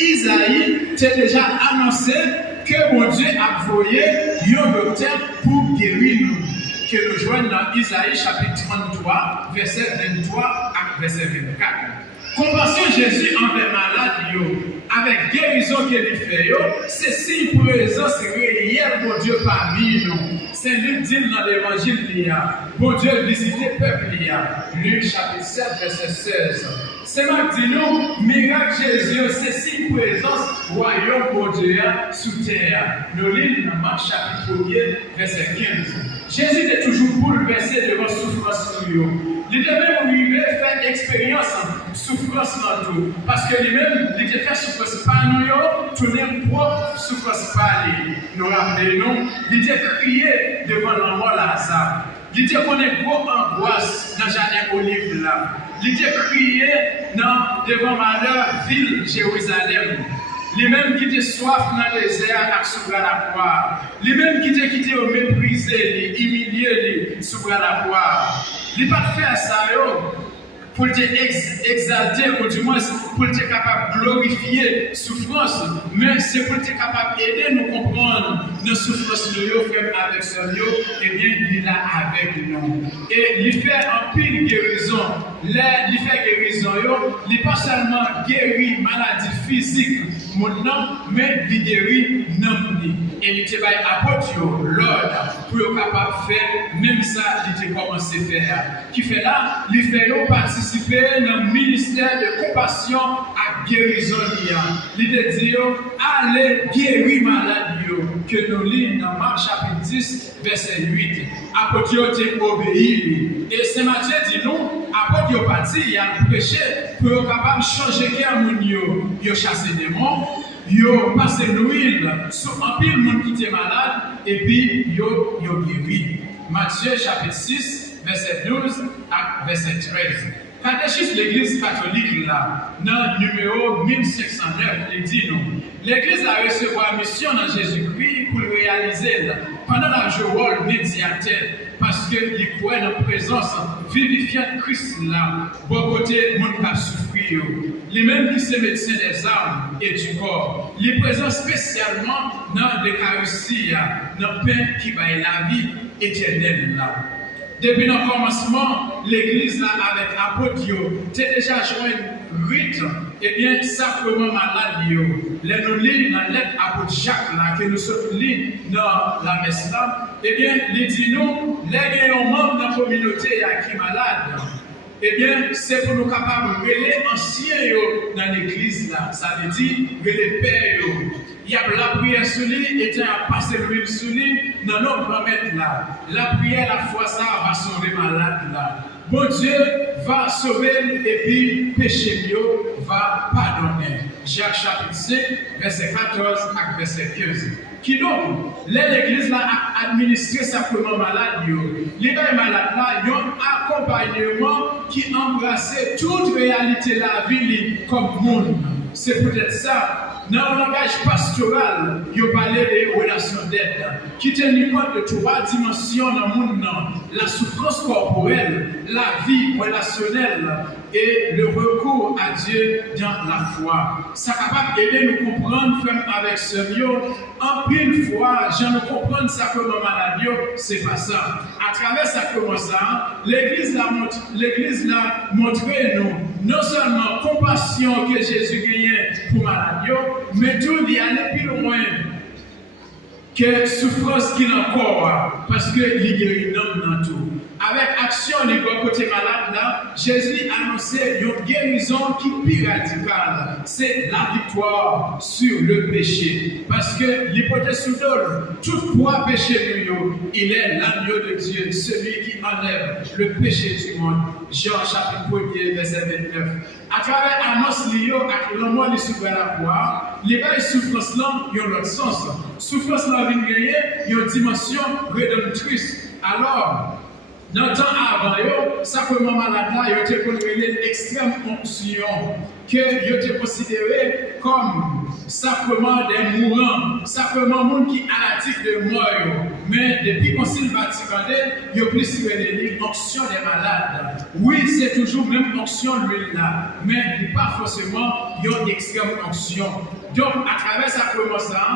Isaïe t'a déjà annoncé que mon Dieu a envoyé un docteur pour guérir nous. Que nous joignons dans Isaïe chapitre 33, verset 23 à verset 24. Compassion Jésus envers malade, avec guérison qu'il fait, c'est signe présence réel, mon Dieu, parmi nous. C'est lui dit dans l'évangile, mon Dieu visiter le peuple, Luc chapitre 7, verset 16. C'est maintenant, miracle Jésus, c'est signe présence, royaume, mon Dieu, sous terre. Nous lisons dans Marc chapitre 1, verset 15. Jésus est toujours bouleversé devant la souffrance. Il devait même arriver à faire expérience souffrance dans tout. Parce que lui-même, il devait faire souffrance par nous, tourner propre souffrance par lui. Nous rappelons, il devait crier devant la mort Lazare. Il devait connaître gros angoisse dans le jardin olive là. Il devait crier devant malheur, ville Jérusalem. Lui-même qui était soif dans le désert avec sous la croix. Lui-même qui était quitté au méprisé, humilié sous la croix. Il n'a pas fait ça pour te exalter, ou du moins pour être capable de glorifier souffrance, mais c'est pour être capable d'aider nous comprendre nos souffrances avec ce lieu, et bien il est là avec nous. Et il fait un pile guérison. Il fait guérison, il n'est pas seulement guéri maladie physique, mais il guérit l'homme. Et il était apôtre l'ordre pour être capable de faire même ça, il était commencé à faire. Qui fait là, il fait participer dans le ministère de compassion à guérison. Il te dit, allez guérir malade, que nous lisons dans Marc chapitre 10, verset 8. Apôtre t'es obéi. Et Saint Matthieu dit nous, apôtre yo parti, il a prêché pour être capable de changer cœur moun yo chasser des démons. Yo passe l'huile sur un pile monde qui était malade et puis yo guéri. Matthieu chapitre 6, verset 12 à verset 13. Catéchisme de l'Église catholique là, dans le numéro 1509, il dit nous, l'Église a reçu la mission dans Jésus-Christ pour le réaliser pendant la rôle médiateur. Parce qu'il croit dans la présence vivifiante de Christ là, bon côté monde qui a souffert. Lui-même qui est médecin des âmes et du corps. Il est présent spécialement dans l'Eucharistie, dans le pain qui va la vie éternelle là. Depuis le commencement, l'église là avec l'apôtre, tu as déjà joué un rite, et bien, sacrement malade, les nous lisons dans l'être apôtre Jacques là, que nous sommes lus dans la messe là, et bien, il dit nous, les membres de la communauté qui est malade, eh bien, c'est pour nous capables de relayer anciens dans l'église là, ça veut dire les pères. Il y a la prière sous lui, et à passer l'huile sous lui, dans nos promesses là. La prière, la foi, ça va sauver malade là. Bon Dieu va sauver et puis péché va pardonner. Jacques chapitre 5, verset 14 à verset 15. Qui donc, l'église là a administré sacrement malade, les malades là, ils ont un accompagnement qui embrassait toute réalité de la vie comme monde. C'est peut-être ça. Dans le langage pastoral, il parlait des relations d'aide, qui tiennent compte de trois dimensions dans le monde, la souffrance corporelle, la vie relationnelle et le recours à Dieu dans la foi. Ça est capable d'aider nous comprendre, frère, avec ce lieu. En pile fois, je ne comprends ça comme maladie, c'est pas ça. À travers ça comme ça, l'église l'a montré nous, non seulement compassion que Jésus gagnait pour maladie, mais tout d'y aller plus loin que souffrance qu'il a encore, parce qu'il guérit l'homme dans tout. Avec action, les côté malade là, Jésus a annoncé une guérison qui est plus radicale. C'est la victoire sur le péché. Parce que l'hypothèse sous-donne, tout poids péché de nous, il est l'agneau de Dieu, celui qui enlève le péché du monde. Jean chapitre 1, verset 29. À travers l'annonce liée à l'homme qui souffre la croix, les belles souffrances là, ils ont leur sens. Souffrance là, il y a une dimension rédemptrice. Alors, dans le temps avant, sacrement malade, il était considéré l'extrême onction, que il était considéré comme sacrement des mourants, sacrement monde qui a la tique de mort. Mais depuis le Concile Vatican II, il y a plus de l'onction des malades. Oui, c'est toujours même onction l'huile là, mais pas forcément il y a une extrême onction. Donc, à travers sacrement ça,